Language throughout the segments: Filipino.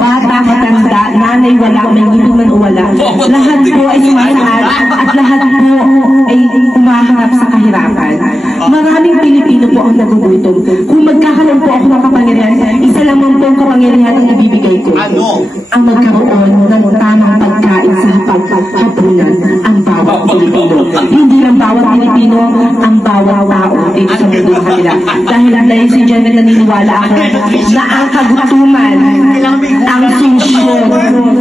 bata, matanda, nanay, wala, may ngipin man o wala. Lahat po ay sumasaan at lahat po ay umaharap sa kahirapan. Maraming Pilipino po ang nagugutom. Kung magkakaroon po ako ng kapangyarihan, isa lamang po ang kapangyarihan ang ibibigay ko. Ano? Ang magkaroon ng tamang pagkain sa paghapunan ang bawat Pilipino. Hindi lang bawat Pilipino, ang bawat tao dito sa mundo kanila. Dahil si Janet naniniwala ako na ang kagutuman ang solusyon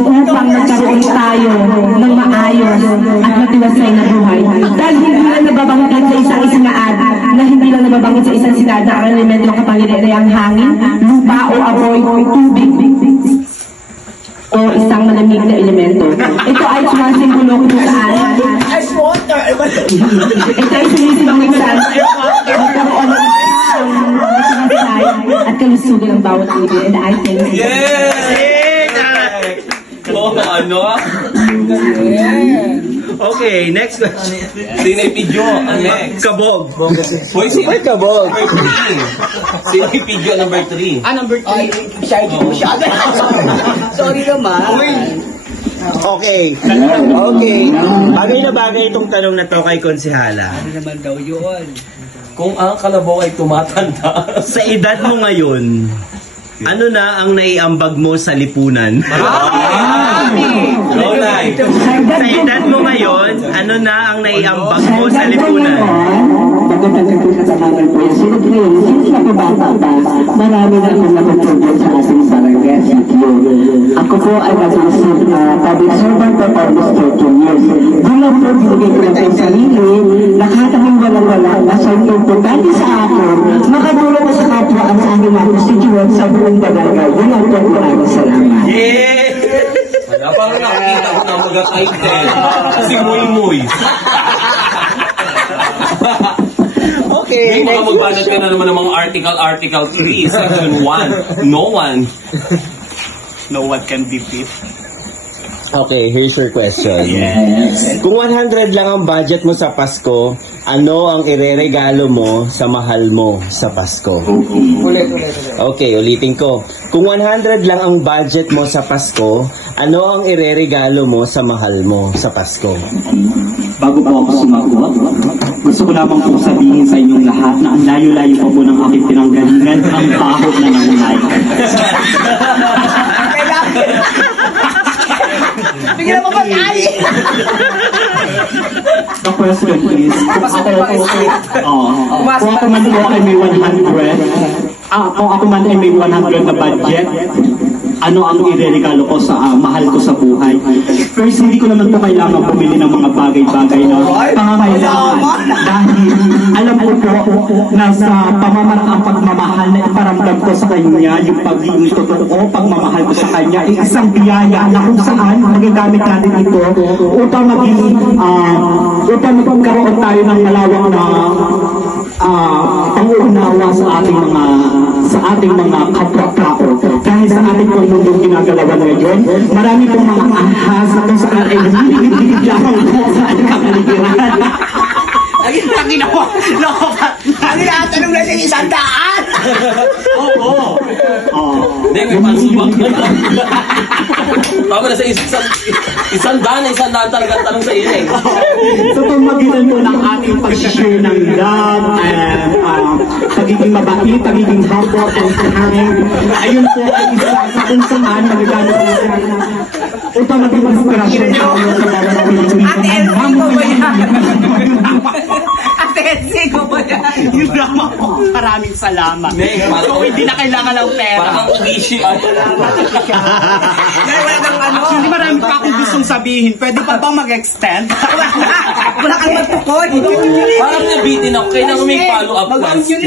upang magkaroon tayo ng maayos at matiwasay na buhay. Dahil hindi lang nababanggit sa isang isinaad, na hindi lang nababanggit sa isang sinad na ang elemento ng kapangyarihan ay ang hangin, lupa o apoy o tubig o isang malamig na elemento. Ito ay sumasimbolo kung saan ito ay sumisimbolo sa magkaroon ng matiwasay at kalusugan ng bawat Pilipino. And I thank you. Oh, ano? Okay, next question. Sino yung video? Next. Kabog. Hoy, sino yung kabog? Sino yung video number 3? Number 3. Sorry naman. Okay. Okay. Bagay na bagay itong tanong na to kay Konsehala. Ano naman daw yun? Kung ang kalabaw ay tumatanda. Sa edad mo ngayon, ano na ang naiambag mo sa lipunan? Sa edad mo ngayon, ano na ang naiambag mo sa lipunan? Magandang po sa tanong po. Since nakabata pa, marami na akong nakatulog sa ating barangay CTO. Ako po ay nag-receive public servant for almost 13 years. Bilang po, binigay ko lang sa sarili, nakatanging walang-wala, nasa importante sa akin, makatulong ko sa kapwa ang aking mga constituents sa buong barangay. Bilang po, maraming salamat. Yeah! Wala parang nakakita ko na mag-title. Si Muy Muy. Okay. May mga magbanat ka na naman ng mga Article 3, Section 1. No one can defeat. Okay, here's your question. Yes. Kung 100 lang ang budget mo sa Pasko, ano ang ireregalo mo sa mahal mo sa Pasko? Ulit. Okay, ulitin ko. Kung 100 lang ang budget mo sa Pasko, ano ang ireregalo mo sa mahal mo sa Pasko? Bago po ako sumagot, gusto ko lamang po sabihin sa inyong lahat na ang layo-layo pa po ng aking pinanggalingan, ang baho na nangunay. Bigyan mo ba tayo? The question is, kung ako man po ay may 100 na budget, ano ang ireregalo ko sa mahal ko sa buhay? First, hindi ko naman po kailangan bumili ng mga bagay-bagay na pangangailangan. Dahil alam ko po na sa pamamaraang pagmamahal na iparamdam ko sa kanya, yung pagiging totoo, pagmamahal ko sa kanya, ay isang biyaya na kung saan magagamit natin ito upang magkaroon tayo ng malawak na pangunawa sa ating mga kapwa-tao. Dahil sa ating mundong ginagalawan ngayon, marami pong mga ahas na kung saan ay lumilipid lamang sa ating kapaligiran. Lagi na ginawa. Lagi na tanong na siya 100. Oo. Hindi, may pansubak na. Tama na sa isang daan talaga tanong sa iyo. So, pamagitan po ng ating pag-share ng love and pagiging mabait, pagiging humble and kind, ayun po ay isa sa kung saan magagamit natin upang maging inspirasyon sa mga Pilipino. Ate Etsy ko ba yan? Yung drama ko. Maraming salamat. So, hindi na kailangan ng pera. Parang ugishi. Dahil wala kang ano. Hindi marami pa akong gustong sabihin. Pwede pa bang mag-extend? Wala kang magtukod. Parang nabitin ako. Kailangan may follow-up question.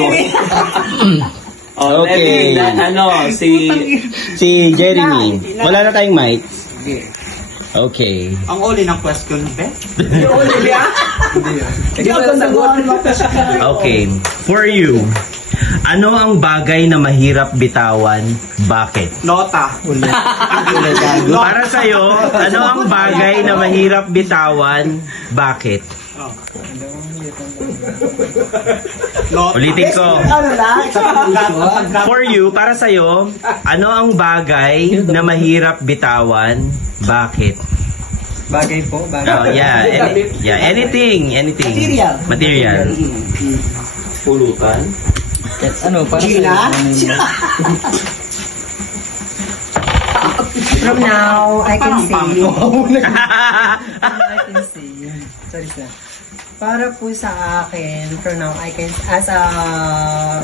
Okay. Si Jeremy. Wala na tayong mic. Okay. Ang uli ng question, be? Hindi uli, ha? Hindi ako sagot. Okay. For you, ano ang bagay na mahirap bitawan? Bakit? Nota. Para sa'yo, ano ang bagay na mahirap bitawan? Bakit? Ulitin ko. For you, para sa'yo, ano ang bagay na mahirap bitawan? Bakit? Bagay po, bagay. Oh, yeah, anything. Material. Pulutan. Ano, para Gina? From now, I can say. Sorry, sir. Para po sa akin, from now, I can,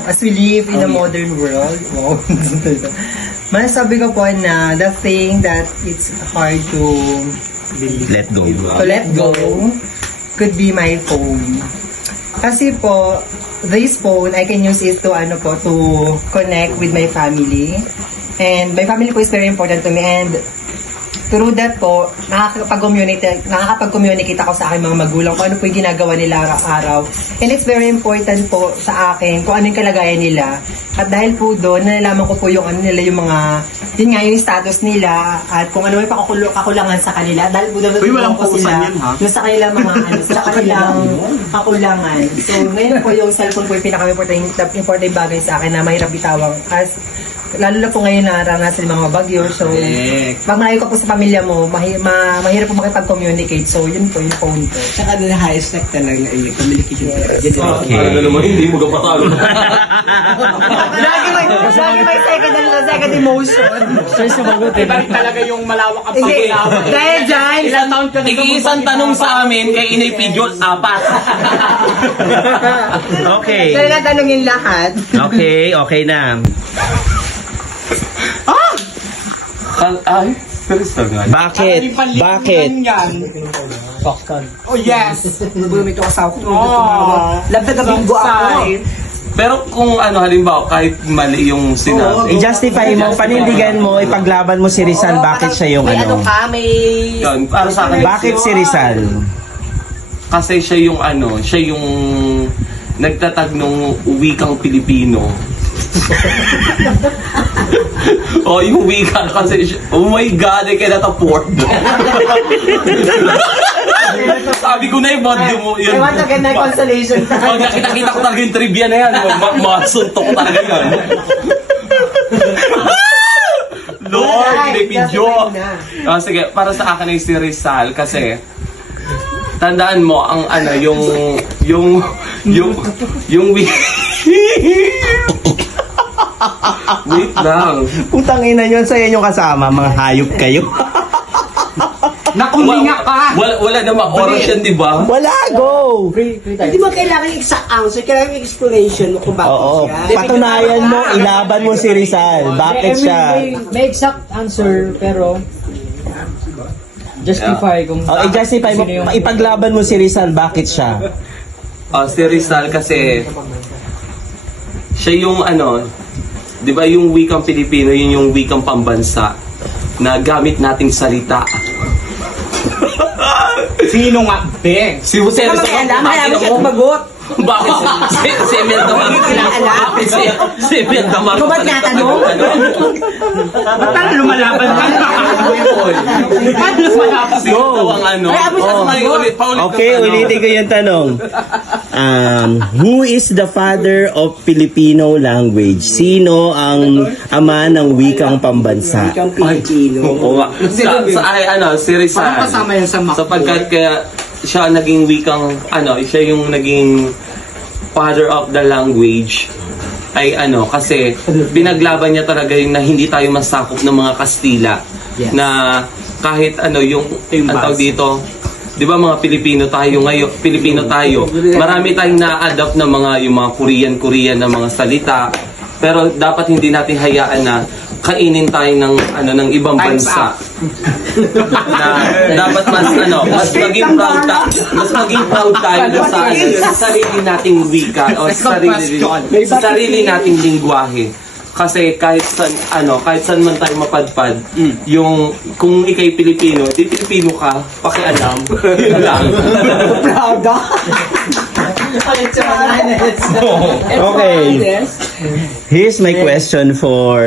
as we live in a modern world, masasabi ko po na the thing that it's hard to Let go. Could be my phone. Kasi po, this phone, I can use it to, to connect with my family. And my family po is very important to me. And through that po, nakakapag-communicate ako sa aking mga magulang kung ano po yung ginagawa nila araw-araw. And it's very important po sa akin kung ano yung kalagayan nila. At dahil po doon, nalalaman ko po yung ano nila, yung mga, yun nga, yung status nila at kung ano may kakulangan sa kanila. Dahil po doon, walang pausan yan, ha? yung sa kanilang mga, sa kanilang kakulangan. So, ngayon po yung cellphone po yung pinaka-important bagay sa akin na mahirap bitawang. As lalo na po ngayon naranasan ng mga bagyo. So, pag malayo ka po sa pamilya mo, mahirap po makipag-communicate. So, yun po yung phone ko. Saka na highest na talaga yung communication. Okay. Para naman hindi mo kapatalo. Lagi may second emotion. Stress na bagot eh. Iba talaga yung malawak ang pagkilawak. Dahil dyan, Ilang taon ka na Isang tanong sa amin kay Inay Pidyon, 4. Okay. dahil natanongin lahat. Okay na. Ay, seryoso nga. Bakit? Foxconn. Oh yes! Bumit ako sa ako. Labda gabinggo ako. Pero kung halimbawa, kahit mali yung sinabi. I-justify mo, panindigan mo, ipaglaban mo si Rizal, bakit siya yung ano? Yun, para sa akin. Bakit si Rizal? Kasi siya yung siya yung nagtatag ng wikang Pilipino. Yung wika kasi, oh my God, I cannot afford. Sabi ko na yung body mo yun. I want to get my consolation. Pag nakita ko talaga yung trivia na yan, masuntok ko talaga yan. Lord, Pinipidyo. Sige, para sa akin ay si Rizal kasi tandaan mo ang yung wait lang. Putang ina yun, sa yung kasama, mga hayop kayo. Nakuminga ka! Wala naman oras yan, di ba? Wala, go! Hindi mo kailangan exact answer, kailangan explanation mo kung bakit siya. Patunayan mo, ilaban mo si Rizal. Bakit siya? May exact answer, pero justify kung i-justify mo, ipaglaban mo si Rizal, bakit siya? Si Rizal kasi siya yung di ba yung wikang Pilipino, yun yung wikang pambansa na gamit nating salita. Sino nga, be? Si Rizal. Alam siya tumagot. Bakit? Si Imelda Marcos. Si Imelda Marcos. Ba't natanong? Ba't tayo lumalaban ka? Ba't lumalaban ka? Okay, ulitin ko yung tanong. Who is the father of Filipino language? Sino ang ama ng wikang pambansa? Si Rizal. Parang kasama yan sa map. Sapagkat kaya siya naging wikang, siya yung naging father of the language ay kasi binaglaban niya talaga yung na hindi tayo masakop ng mga Kastila. Yes. Na kahit yung tawag dito, di ba mga Pilipino tayo ngayon, marami tayong na-adapt na yung mga Korean na mga salita, pero dapat hindi natin hayaan na kainin tayo ng ibang bansa. Na dapat mas maging proud tayo sa sarili nating wika o sa sarili nating lingwahe. Kasi kahit saan man tayo mapadpad, yung kung ikay Pilipino, di Pilipino ka, pakialam. Yun lang. Proud ka? Okay. Here's my question for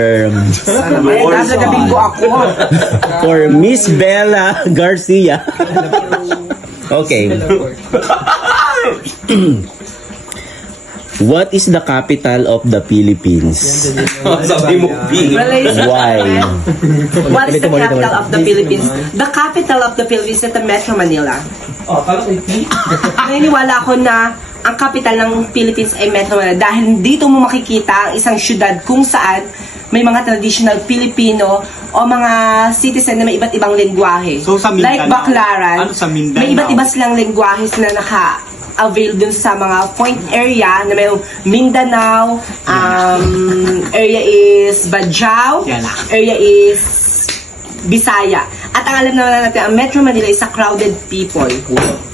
Miss Bella Garcia. Okay. What is the capital of the Philippines? Sabi mo, Why? What is the capital of the Philippines? The capital of the Philippines is the Metro Manila. Naniniwala ako na ang capital ng Philippines ay Metro Manila dahil dito mo makikita ang isang syudad kung saan may mga traditional Filipino o mga citizen na may iba't ibang lengguwahe. So, sa Mindanao? Like Baclaran, Ano sa Mindanao? may iba't iba silang lengguwahe na avail dun sa mga point area na may Mindanao, area is Bajau, area is Bisaya. At ang alam naman natin, ang Metro Manila is a crowded people.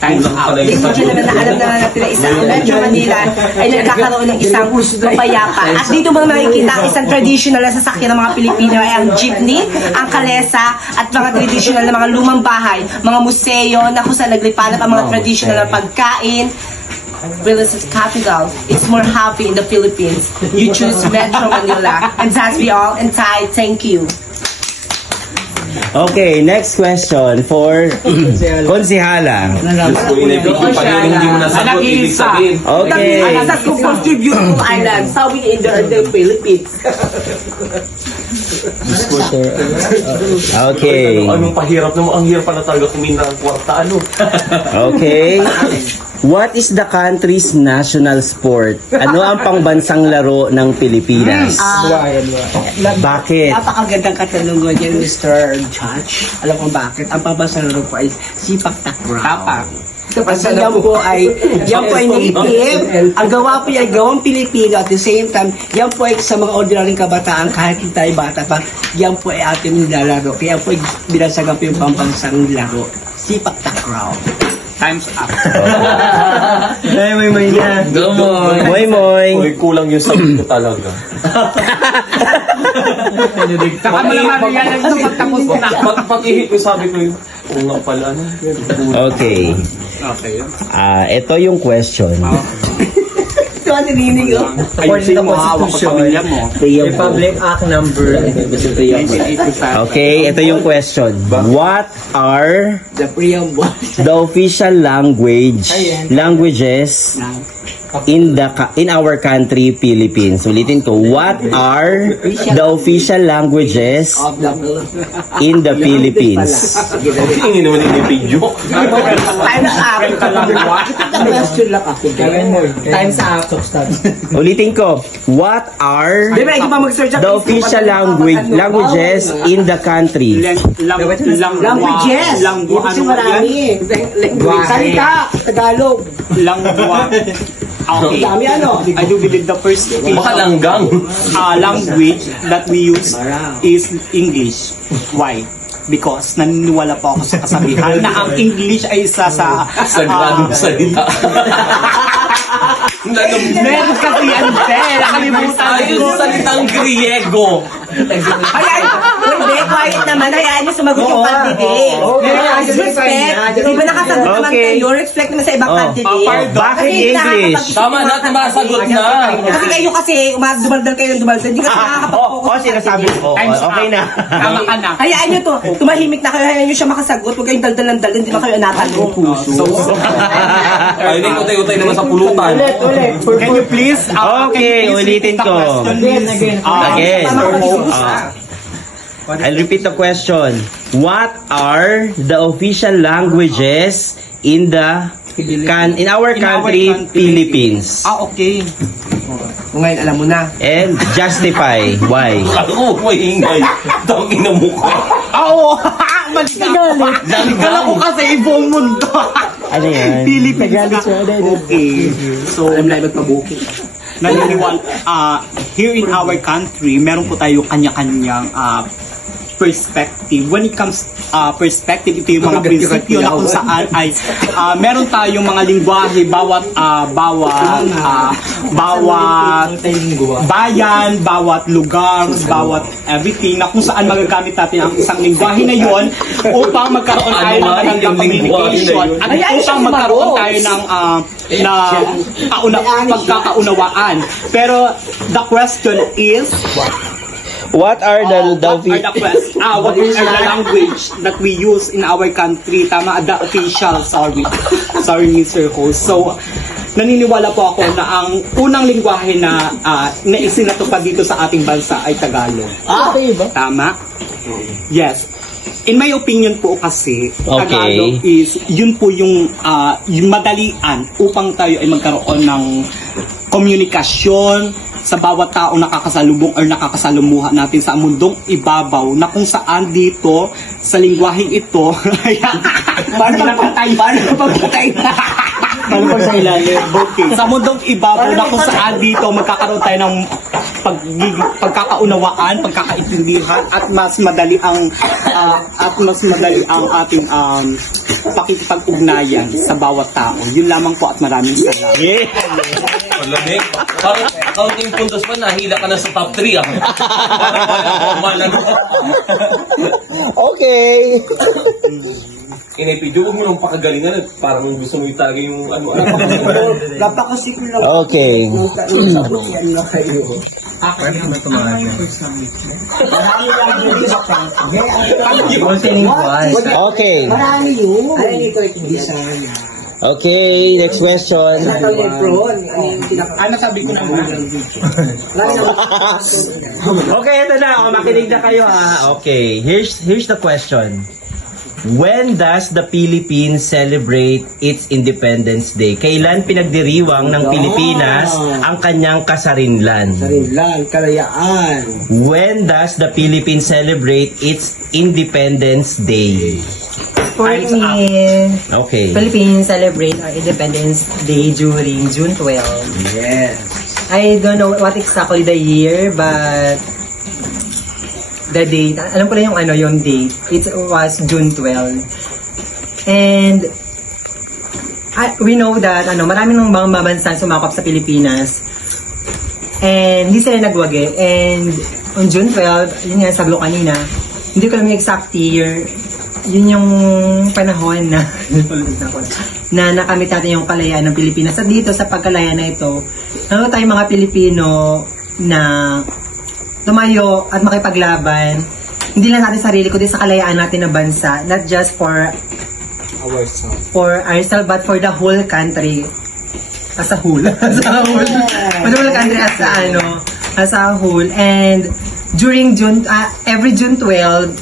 Time's up. Ladies and gentlemen, alam naman natin na isang Metro Manila ay nagkakaroon ng isang kapayapa. At dito mo makikita ang isang traditional na sasakyan ng mga Pilipino ay ang jeepney, ang kalesa, at mga traditional na mga lumang bahay, mga museo na kung saan naglipalap ang mga traditional na pagkain. Real estate capital. It's more happy in the Philippines. You choose Metro Manila. And that's be all. And Thai, thank you. Okay, next question for Konsihala. Hindi mo nasagot, ibig sabihin. Okay. That's to contribute to Ireland. Sabi in the Philippines. Okay. Anong pahirap naman? Ang hirap pala talaga kumina ng kwarta. Okay. What is the country's national sport? Ano ang pangbansang laro ng Pilipinas? Bakit? Napakagandang katanungan yan, Mr. Judge. Alam mo bakit? Ang pambansang laro po ay sipak takraw. Kasi yan po ay native. Ang gawa po ay gawang Pilipino. At the same time, yan po ay sa mga ordinaryong kabataan, kahit kita ay bata pa, yan po ay ating nilalaro. Kaya po ay binasagan po yung pambansang laro. Sipak takraw. Time's up. Ay, moy na. Moy. Uy, kulang yung sagot ko talaga. Saka mo naman yan ito pagtapos na. Pag-ihit ko sabi ko yung nga pala. Okay. Ito yung question. Ito ang nilinig, oh. Ayusin mo, hawak ko pamilya mo. Republic Act number. Okay, ito yung question. What are The preamble. the official languages in our country, Philippines? Ulitin ko, what are the official languages Of the in the Philippines? Hindi naman yung video. Time's up. question lang ako. Time's up. Ulitin ko, what are Di ba, ikaw pa mag-search the official languages in the country? Languages. Kasi marami. Salita. Tagalog. Okay. Dami ano. I do believe the first Baka langgang. language that we use is English. Why? Because naniniwala po ako sa kasabihan na ang English ay isa sa Sagradong salita. meron kasi yan, Ben. Nakalimutan Ay, yung salitang Griego. Hindi, quiet naman. Hayaan niyo sumagot yung candidate. Respect. Di ba nakasagot naman kayo? Respect naman sa ibang candidate. Bakit English? Tama na, masagot na. Kasi kayo kasi, dumaldal kayo ng dumaldal. Hindi kasi nakakapag-focus. Sinasabi ko. Okay na. Tama ka na. Hayaan niyo to. Tumahimik na kayo. Hayaan niyo siya makasagot. Huwag kayong daldal ng daldal. Hindi ba kayo natanong? Ay, hindi utay-utay naman sa pulutan. Can you please? Okay, ulitin ko. Again. I'll repeat the question. What are the official languages in our country, Philippines? Okay. Kung ngayon alam mo na. And justify why. Ako, maingay. Tangin na mukha. Oo! Mali na. Kala ko kasi ibong mundo. Ano yan? Philippines. Okay. So, Alam na magpabuking. naniniwala, here in our country, meron po tayo kanya-kanyang perspective. When it comes perspective, ito yung mga prinsipyo na kung saan ay meron tayong mga lingwahe bawat bayan, bawat lugar, bawat everything na kung saan magagamit natin ang isang lingwahe na yon upang magkaroon tayo ng magandang communication at upang magkaroon tayo ng pagkakaunawaan. Pero the question is, What are the what is the language that we use in our country? Tama, the official, sorry Mr. Host. So, naniniwala po ako na ang unang lingwahe na naisinatupad dito sa ating bansa ay Tagalog. Tama? Yes. In my opinion po kasi, Tagalog is, yun po yung madalian upang tayo ay magkaroon ng komunikasyon sa bawat taong nakakasalubong or nakakasalumuha natin sa mundong ibabaw na kung saan dito sa lingwaheng ito sa mundong ibabaw na kung saan dito magkakaroon tayo ng pagkakaunawaan, pagkakaintindihan at mas madali ang ating pakikipag-ugnayan sa bawat tao. Yun lamang po at maraming salamat. Yeah. Parang counting puntos pa, nahila ka na sa top 3 ah. Okay. Inepidyo, huwag mo nang pakagalingan at parang gusto mo itagay yung ano. Napakasik lang. Okay. Yan na kayo. Pwede naman tumahan. Okay. Marami yun. Ay, ito hindi sana. Okay, next question. Ano sabi ko naman? Okay, ito na. Makinig na kayo ha. Okay, here's the question. When does the Philippines celebrate its Independence Day? Kailan pinagdiriwang ng Pilipinas ang kanyang kasarinlan? Kasarinlan, kalayaan. When does the Philippines celebrate its Independence Day? For me, Okay. Philippines celebrate our Independence Day during June 12. Yes. I don't know what exactly the year, but the date, alam ko lang yung date. It was June 12. And we know that maraming ng mga bansa sumakop sa Pilipinas. And hindi sila nagwagi. And on June 12, yun nga sabi ko kanina, hindi ko alam yung exact year. Yun yung panahon na na nakamit natin yung kalayaan ng Pilipinas. At dito sa pagkalaya na ito, naroon tayong mga Pilipino na tumayo at makipaglaban, hindi lang natin sarili, kundi sa kalayaan natin na bansa, not just for ourselves, but for the whole country. As a whole. As a whole. For the whole country as a whole. And during every June 12,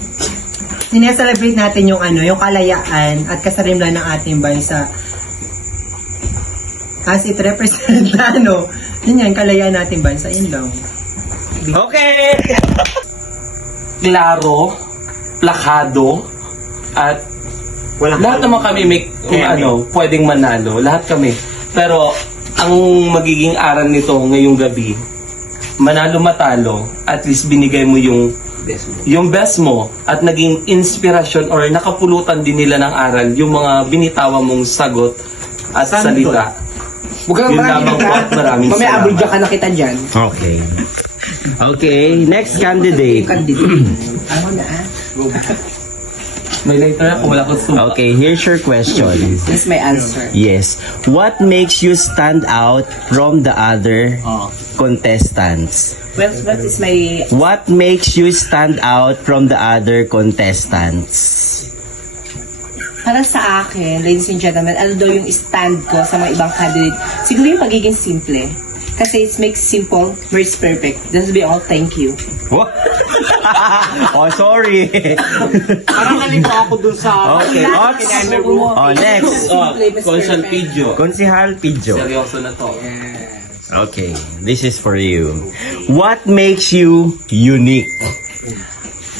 sineselebrate natin yung kalayaan at kasarinlan ng ating bansa. As it represent yun yan, kalayaan nating bansa, yun lang. Okay! Klaro, plakado, at lahat naman kami may pwedeng manalo. Lahat kami. Pero, ang magiging aral nito ngayong gabi, manalo matalo, at least binigay mo yung best mo at naging inspirasyon or nakapulutan din nila ng aral yung mga binitawan mong sagot at salita. Yun lamang po at maraming salamat. Mamaya abridja ka na kita dyan. Okay. Okay, next candidate. May later ako, wala ko suba. Okay, here's your question. This is my answer. Yes. What makes you stand out from the other contestants? Well, what is my... What makes you stand out from the other contestants? Para sa akin, ladies and gentlemen, ano daw yung stand ko sa mga ibang candidate? Siguro yung pagiging simple. Kasi it makes simple versus perfect. This will be all. Thank you. What? Oh, sorry. Parang nalito ako dun sa... Okay, next. Konsihal Pidjo. Konsihal Pidjo. Seryoso na to. Okay, this is for you. What makes you unique?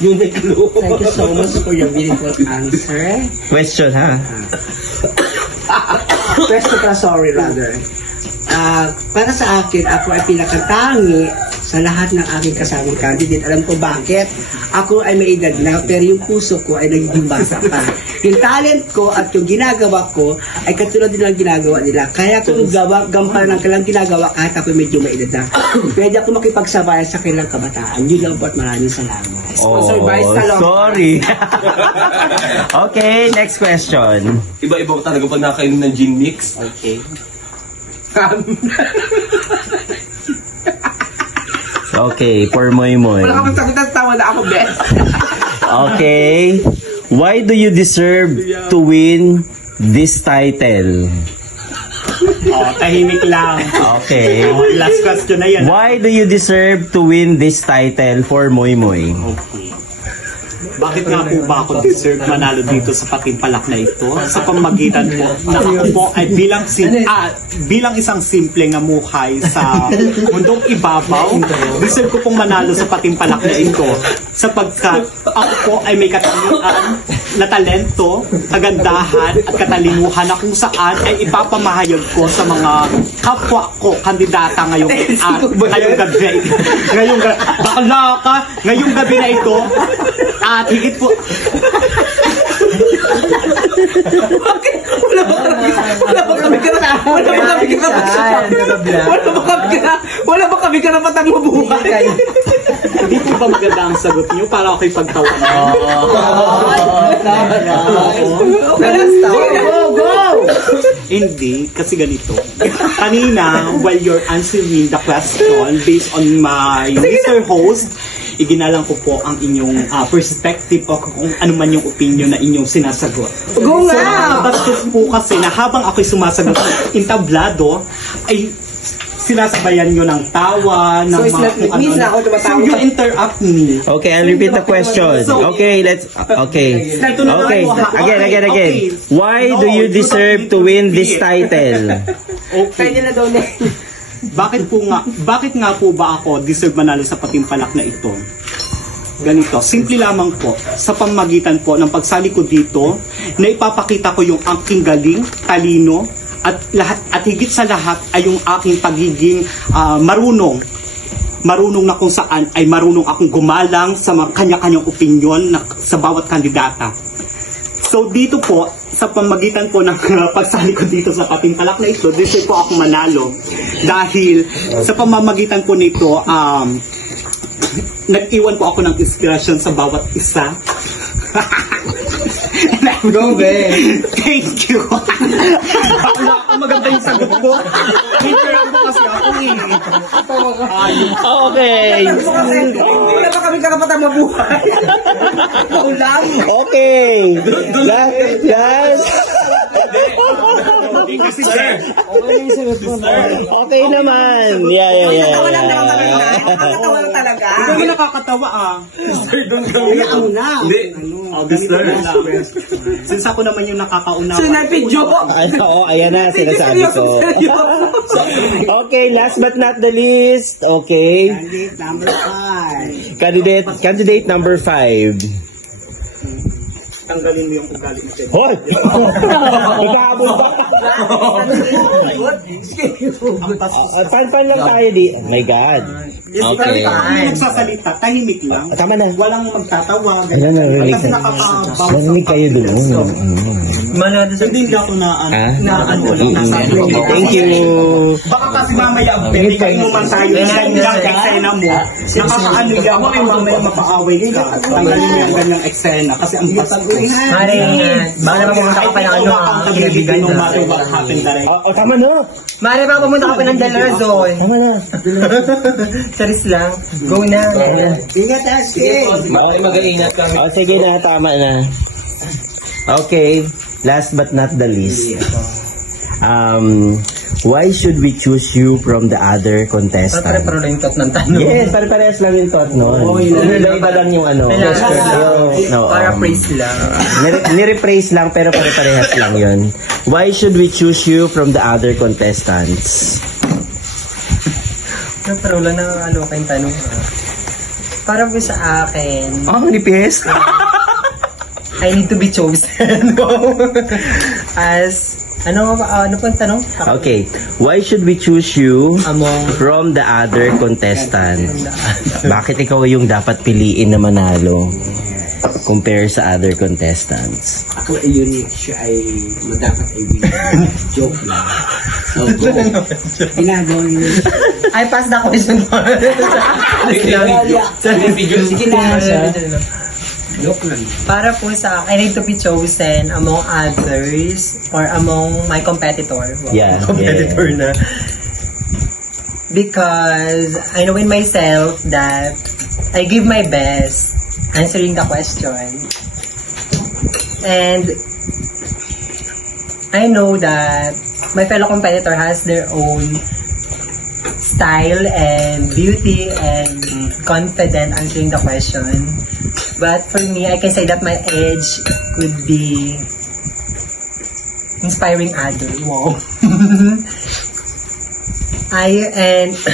Thank you so much for your beautiful answer. Question, ha? Question pa, sorry rather. Para sa akin, ako ay pinakatangi sa lahat ng aking kasamang candidate. Alam ko bakit. Ako ay may edad na, pero yung puso ko ay nagiging basa pa. Yung talent ko at yung ginagawa ko ay katulad din ng ginagawa nila. Kaya kung gampanan ng kailang ginagawa kahit ako medyo may edad na, pwede ako makipagsabay sa kailang kabataan. Yun lang po at maraming salamat. Sorry. Okay, next question. Iba-iba talaga pag nakainom ng gin mix. Okay. Okay, for Moy Moy. Wala ka magsagot, tawa na ako, Ben. Okay. Why do you deserve to win this title? Tahimik lang. Okay. Last question na yan. Why do you deserve to win this title for Moy Moy? Okay. Bakit nga po ba ako deserve manalo dito sa patimpalak na ito? Sa pamagitan po na ako po ay bilang isang simple nga muhay sa mundong ibabaw, deserve ko pong manalo sa patimpalak na ito sapagkat ako po ay may katangian na talento, kagandahan at katalinuhan na kung saan ay ipapamahayag ko sa mga kapwa ko kandidata ngayong gabi. Ngayong gabi na ito at higit po. Wala ba kami karapatang mabuhay? Hindi po ba maganda ang sagot niyo para ako'y pagtawanan? Hindi, kasi ganito. Kanina, while you're answering the question based on my Mr. Host, iginalang ko po ang inyong perspective o kung ano man yung opinion na inyong sinasagot. Go nga! Tapos po kasi na habang ako'y sumasagot entablado, ay sinasabayan nyo ng tawa, ng so you interrupt me. Okay, I'll repeat the question. Okay, let's... Okay. Again. Why do you deserve to win this title? Okay. Bakit nga po ba ako deserve manalo sa patimpalak na ito? Ganito, simple lamang po, sa pamagitan po ng pagsali ko dito, na ipapakita ko yung aking galing, talino, at higit sa lahat ay yung aking pagiging marunong na kung saan ay marunong akong gumalang sa mga kanya-kanyang opinyon sa bawat kandidata. So dito po, sa pamagitan po ng pagsali ko dito sa patimpalak na ito, dito po ako manalo. Dahil sa pamamagitan po nito, nag-iwan po ako ng inspirasyon sa bawat isa. Go, Ben! Thank you! Maganda yung sagot ko. Interrupt mo kasi ako Okay. Wala pa kami karapatang mabuhay. Ulam. Okay. Last. Okay naman. Yeah. Nakakatawa lang naman kami, ha? Nakakatawa lang talaga. Hindi mo nakakatawa, Sir, doon kami. Hayaan mo na. Since ako naman yung nakakaunawa. Sinapidyo ko. Ayan na, sinasabi ko. Okay, last but not the least. Okay. Candidate number 5. Tanggalin mo yung ugali mo. Hoy! Magkahabol ba? Pan lang tayo di. Oh my God. Okay. Kung nagsasalita, tahimik lang. Tama na. Walang magtatawa. Wala na, rinig na. Narinig kayo doon. Hindi ako na Thank you. Baka kasi mamaya, bigay mo man tayo isang eksena mo. Nakakaano yan, may mamaya mapaaway ka. Tanggalin mo yung ganyang eksena. Kasi ang pasko. Mare, baka naman pumunta ka pa ng kinabigan no na. matter what happened that Tama na. Mare, baka pumunta ka pa ng Del Arzon. Tama na. Charis lang. Go na. Ingat, Ashley. Mag-iingat kami. Sige na, tama na. Okay, last but not the least. Why should we choose you from the other contestants? Pare-pare lang yung tot ng tanong. Yes, pare-parehas lang yung tot nun. Iba lang yung ano. Para-praise lang. Nire-praise lang pero pare-parehas lang yun. Why should we choose you from the other contestants? Pero wala nang kayong tanong. Para po sa akin, Nipis? I need to be chosen. As ano pang tanong? Okay. Why should we choose you Among from the other contestants? Bakit ikaw yung dapat piliin na manalo compare sa other contestants? Ako ay unique. Siya ay dapat ay win. Joke lang. So, go. Ginagawa niyo. I pass the question. Sige na. Joke lang. Para po sa I need to be chosen among others or among my competitor. Yeah. Competitor na. because I know in myself that I give my best answering the question. And I know that my fellow competitor has their own style and beauty and confident answering the question. But for me, I can say that my edge could be inspiring others. Wow.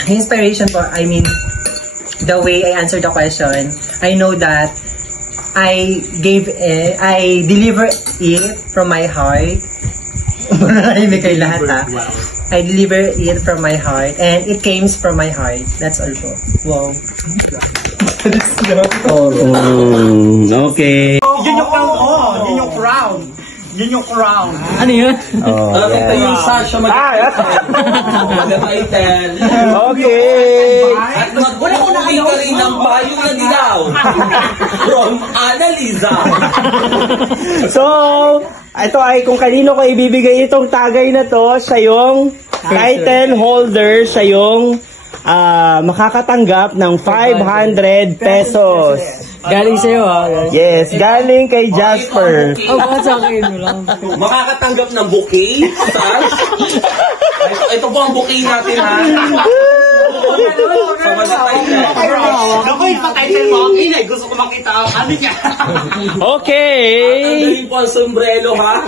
Inspiration for, I mean, the way I answered the question, I know that I deliver it from my heart. Marami kay lahat ha. I deliver it from my heart and it came from my heart. That's all po. Wow. Okay. Yun yung crown, yun yung crown. Yun yung crown. Ano yun? Ito yung Sasha mag-title. Okay. At mag-uwi ka rin ng bayong na dilaw. From Annalisa. So, ito ay kung kanino ko ibibigay itong tagay na to, siya yung title holder, siya yung makakatanggap ng 500 pesos. Galing sa'yo ha. Yes, galing kay Jasper. Sa akin mo lang. Makakatanggap ng bouquet. Ito po ang bouquet natin ha. Naku, ipatitle mo ang inay. Gusto ko makita ang ano niya. Okay. Ang po ang sombrero ha.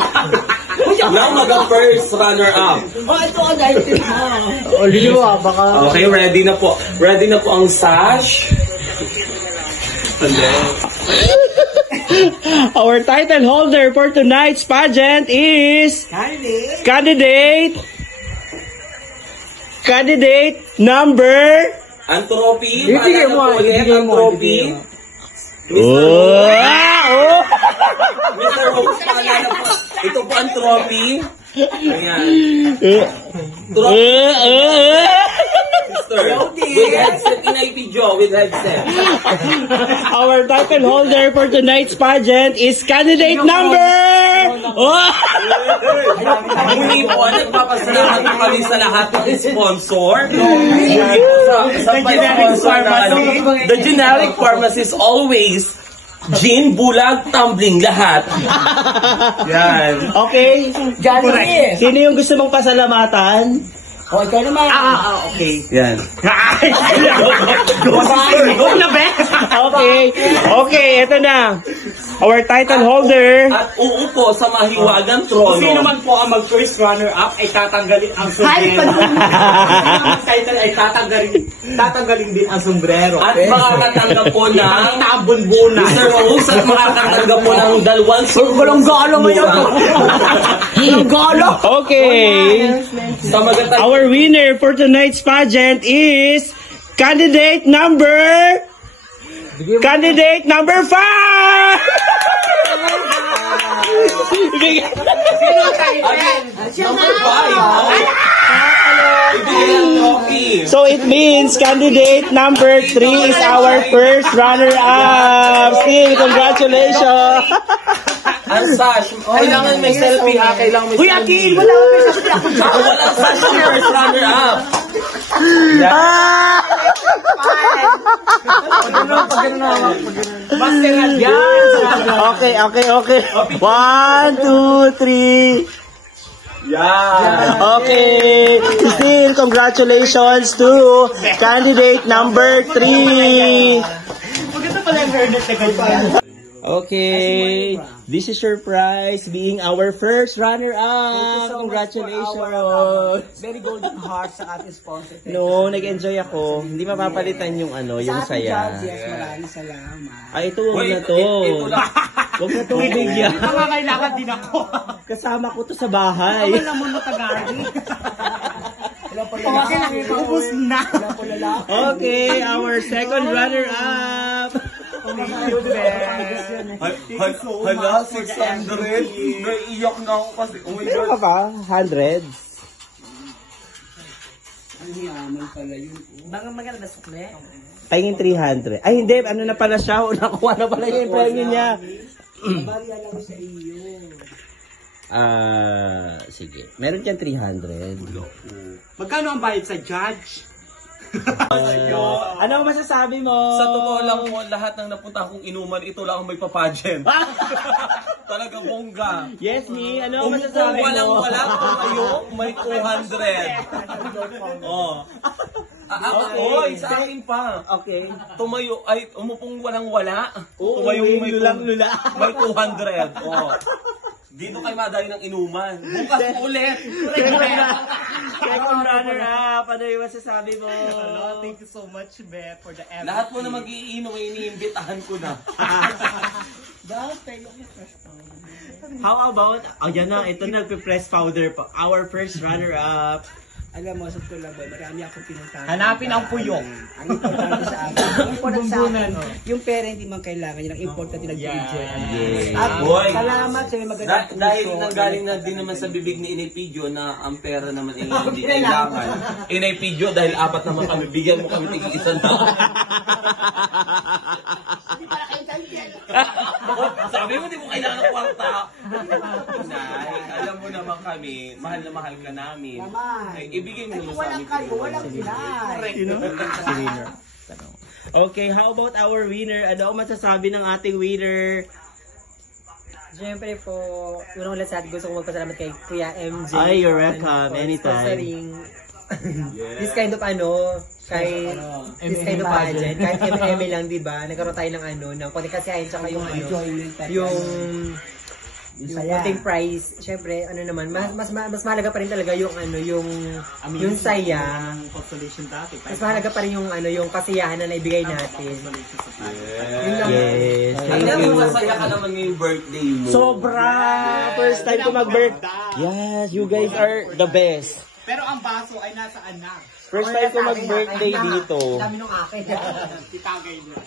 Now mag-first runner-up. Ito ang item mo. Liliwa, baka... Okay, ready na po. Ready na po ang sash. Our title holder for tonight's pageant is candidate number Antropy. Ibigay mo, Antropy. Mr. Rose, paalala po. Ito po ang trophy. Ayan. With headset in video, with headset. Our title holder for tonight's pageant is candidate number... Muli po, nagpapasalamat po kami sa lahat ng sponsor. The generic pharmacist always gin, bulag, tumbling, lahat. Yan. Okay. Sino yung gusto mong pasalamatan? O, ikaw naman. Okay. Yan. Go na, be? Okay, eto na. Our title holder. At uupo sa mahiwagang trono. Sino man po ang mag-first runner-up ay tatanggalin ang sombrero. Ang title ay tatanggalin din ang sombrero. At makakatanggap po ng tambon-bunan. Mr. Rose at makakatanggap po ng dalawang Galo mo yun. Galo. Okay. Sa magatag... Our winner for tonight's pageant is candidate number 5! Number 5. So it means candidate number 3 is our first runner-up. Still, congratulations! Ang sash, kailangan may selfie ha, kailangan may selfie. Uy, Akin, wala ko may sasabi ako dyan. Walang sash ang first runner-up. Okay. 1, 2, 3. Yeah. Okay. Still, congratulations to candidate number 3. Maganda pala yung hairnet na ganyan. Okay, this is your prize being our first runner-up. Congratulations. Very golden heart sa ating sponsor. No, nag-enjoy ako. Hindi mapapalitan yung yung saya. Yes, maraming salamat. Ay, ito, huwag na to. Huwag na to, bigyan. Nakakailangan din ako. Kasama ko to sa bahay. Wala mo natagari. Ubus na. Okay, our second runner-up. Hala, 600. Naiiyak na ako kasi. Oh my Meron God. ka ba? Hundreds? Baka maganda sukle. Pahingin 300. Ay, hindi. Ano na pala siya? Nakuha na pala yung premium niya. Bariya lang sa iyo. Sige. Meron kang 300. Magkano ang bayad sa judge? Ano masasabi mo? Sa totoo lang po, lahat ng napunta kong inuman, ito lang ang may papageant. Talaga bongga. Yes, ni. Ano masasabi mo? Walang wala tumayo, may 200. Oh. Oy, sa akin pa. Okay. Tumayo, ay, umupong walang wala. Oo, Tumayo may lulang-lula. May 200. Oh. Dito kayo madayo ng inuman. Bukas ulit. Second runner-up, ano yung masasabi mo? Thank you so much, Beth, for the effort. Lahat po na mag-iinom ay iniimbitahan ko na. How about, yan na, ito nagpe-press powder pa. Our first runner-up. Alam mo, sa totoo lang, boy, marami akong pinuntahan. Hanapin ang puyok. Ang importante sa akin. Ang importante sa akin, yung pera hindi man kailangan, yun ang importante nag-enjoy. Yes. At Boy, salamat sa magandang puso. dahil nanggaling na din naman sa bibig ni Inay Pidyo na ang pera naman ay hindi kailangan. Inay Pidyo, dahil 4 naman kami, bigyan mo kami tigil 100. Sabi mo, di mo kailangan ng kwarta. Nay, alam mo naman kami, mahal na mahal ka namin. Ay, ibigay mo naman sa amin. Walang pinay. Si winner. Okay, how about our winner? Ano ang masasabi ng ating winner? Siyempre po, unang ulit sa atin gusto ko magpasalamat kay Kuya MJ. Ay, you're welcome. Anytime. Sponsoring this kind of this kind of pageant. Kahit MM lang, di ba? Nagkaroon tayo ng ng kasiyahin tsaka yung konting prize. Siyempre, mas mahalaga pa rin talaga yung yung saya. Mas mahalaga pa rin yung kasiyahan na naibigay natin. Yun lang. Yes. Alam mo, masaya ka naman ngayong birthday mo. Sobra! First time ko mag-birthday. Yes, you guys are the best. Pero ang baso ay nasa anak. First time ko mag-birthday dito. Dami nung akin. Itagay na.